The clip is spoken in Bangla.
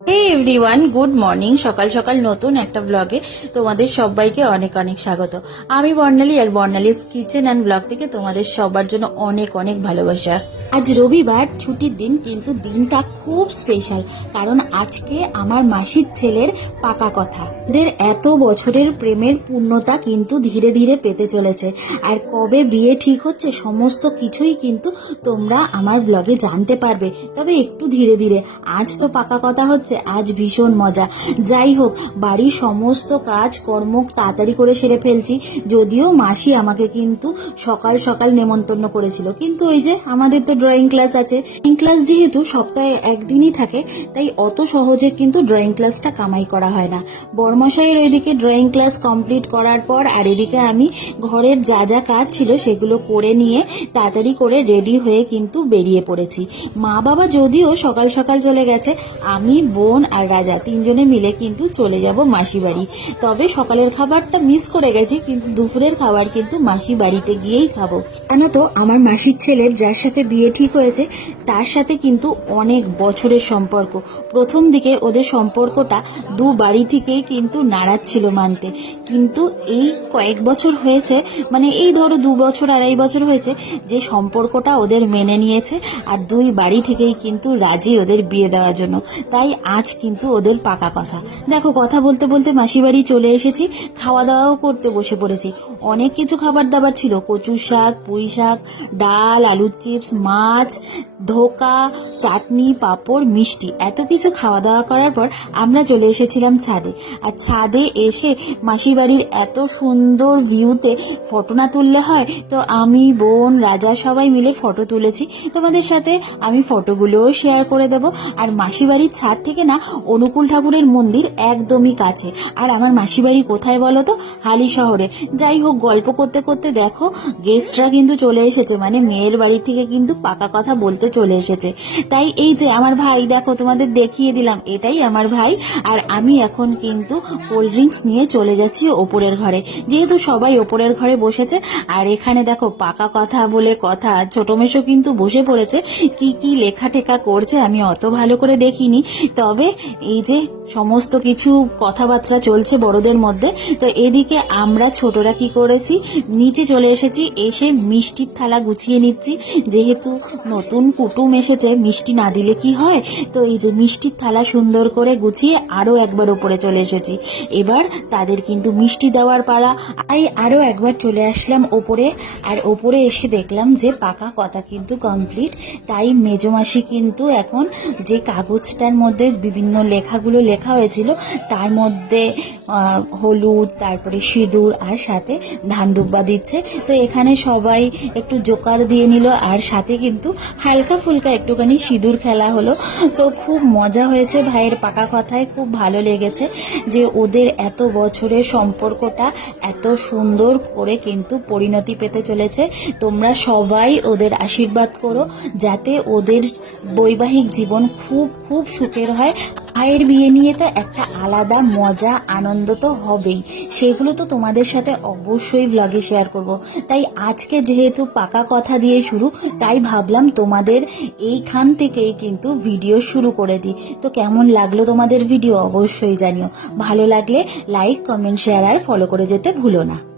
হে এভরিওয়ান গুড মর্নিং সকাল সকাল নতুন একটা ব্লগে তোমাদের সবাইকে অনেক অনেক স্বাগত। আমি বর্ণালী, আর বর্ণালীস কিচেন অ্যান্ড ব্লগ থেকে তোমাদের সবার জন্য অনেক অনেক ভালোবাসা। আজ রবিবার, ছুটির দিন কিন্তু দিনটা খুব স্পেশাল কারণ আজকে আমার মাসির ছেলের পাকা কথা। ওদের এত বছরের প্রেমের পূর্ণতা কিন্তু ধীরে ধীরে পেতে চলেছে। আর কবে বিয়ে ঠিক হচ্ছে সমস্ত কিছুই কিন্তু তোমরা আমার ব্লগে জানতে পারবে। তবে একটু ধীরে ধীরে, আজ তো পাকা কথা হচ্ছে, আজ ভীষণ মজা। যাই হোক, বাড়ির সমস্ত কাজ, কর্ম তাড়াতাড়ি করে সেরে ফেলছি। যদিও মাসি আমাকে কিন্তু সকাল সকাল নেমন্তন্ন করেছিল। কিন্তু ওই যে, আমাদের তো ড্রয়িং ক্লাস আছে। ড্রয়িং ক্লাস যেহেতু সপ্তাহে একদিনই থাকে, তাই অত সহজে কিন্তু ড্রয়িং ক্লাসটা কামাই করা হয় না। বর্মশাইয়ের ওইদিকে ড্রয়িং ক্লাস কমপ্লিট করার পর আর এদিকে আমি ঘরের যা যা কাজ ছিল সেগুলো করে নিয়ে তাড়াতাড়ি করে রেডি হয়ে কিন্তু বেরিয়ে পড়েছি। মা বাবা যদিও সকাল সকাল চলে গেছে, আমি, বোন আর রাজা তিনজনে মিলে কিন্তু চলে যাব মাসি বাড়ি। তবে সকালের খাবারটা মিস করে গেছি, কিন্তু দুপুরের খাবার কিন্তু মাসি বাড়িতে গিয়েই খাব। কেন তো, আমার মাসির ছেলের যার সাথে বিয়ে ঠিক হয়েছে, তার সাথে কিন্তু অনেক বছরের সম্পর্ক। প্রথম দিকে ওদের সম্পর্কটা দু বাড়ি থেকেই কিন্তু নারাজ ছিল মানতে। কিন্তু এই কয়েক বছর হয়েছে মানে এই ধরো দু বছর, আড়াই বছর হয়েছে, যে সম্পর্কটা ওদের মেনে নিয়েছে আর দুই বাড়ি থেকেই কিন্তু রাজি ওদের বিয়ে দেওয়ার জন্য। তাই আজ কিন্তু ওদের পাকা কথা। দেখো, কথা বলতে বলতে মাসি বাড়ি চলে এসেছি খাওয়া দাওয়াও করতে বসে পড়েছি। অনেক কিছু খাবার দাবার ছিল কচু শাক, পুঁই শাক, ডাল, আলুর চিপস মাছ ধোকা, চাটনি, পাঁপড়, মিষ্টি, এত কিছু খাওয়া দাওয়া করার পর আমরা চলে এসেছিলাম ছাদে। আর ছাদে এসে মাসি বাড়ির এত সুন্দর ভিউতে ফটো না তুললে হয়, তো আমি, বোন, রাজা সবাই মিলে ফটো তুলেছি। তোমাদের সাথে আমি ফটোগুলোও শেয়ার করে দেব। আর মাসি বাড়ির ছাদ থেকে না, অনুকূল ঠাকুরের মন্দির একদমই কাছে। আর আমার মাসি বাড়ি কোথায় বলো তো? হালি শহরে। যাই হোক, গল্প করতে করতে দেখো গেস্টরা কিন্তু চলে এসেছে। মানে মেয়ের বাড়ি থেকে কিন্তু পাকা কথা বলতে চলে এসেছে। তাই এই যে আমার ভাই, দেখো তোমাদের দেখিয়ে দিলাম, এটাই আমার ভাই। আর আমি এখন কিন্তু কোল্ড ড্রিঙ্কস নিয়ে চলে যাচ্ছি ওপরের ঘরে। যেহেতু সবাই ওপরের ঘরে বসেছে, আর এখানে দেখো পাকা কথা বলে কথা ছোট মেশো কিন্তু বসে পড়েছে, কি কি লেখা টেখা করছে আমি অত ভালো করে দেখিনি। তবে এই যে সমস্ত কিছু কথাবার্তা চলছে বড়দের মধ্যে, তো এদিকে আমরা ছোটরা কি করেছি, নিচে চলে এসেছি, এসে মিষ্টির থালা গুছিয়ে নিচ্ছি। যেহেতু নতুন কুটুম এসেছে, মিষ্টি না দিলে কি হয়? তো এই যে মিষ্টির থালা সুন্দর করে গুছিয়ে আরও একবার ওপরে চলে এসেছি। এবার তাদের কিন্তু মিষ্টি দেওয়ার পাড়া আই আরও একবার চলে আসলাম ওপরে। আর ওপরে এসে দেখলাম যে পাকা কথা কিন্তু কমপ্লিট তাই মেজমাসি কিন্তু এখন যে কাগজটার মধ্যে বিভিন্ন লেখাগুলো লেখা হয়েছিল, তার মধ্যে হলুদ, তারপরে সিঁদুর আর সাথে ধান দিচ্ছে। তো এখানে সবাই একটু জোকার দিয়ে নিল। আর সাথে কিন্তু হালকা ফুলকা একটুখানি সিঁদুর খেলা হলো। তো খুব মজা হয়েছে ভাইয়ের পাকা কথায়, খুব ভালো লেগেছে যে ওদের এত বছরের সম্পর্কটা এত সুন্দর করে কিন্তু পরিণতি পেতে চলেছে। তোমরা সবাই ওদের আশীর্বাদ করো যাতে ওদের বৈবাহিক জীবন খুব খুব সুখের হয়। ভাইয়ের বিয়ে নিয়ে তো একটা আলাদা মজা, আনন্দ তো হবেই। সেগুলো তো তোমাদের সাথে অবশ্যই ব্লগে শেয়ার করব। তাই আজকে যেহেতু পাকা কথা দিয়ে শুরু, তাই ভাবলাম তোমাদের এইখান থেকেই কিন্তু ভিডিও শুরু করে দিই। তো কেমন লাগল তোমাদের ভিডিও অবশ্যই জানিও। ভালো লাগলে লাইক কমেন্ট শেয়ার আর ফলো করে যেতে ভুলো না।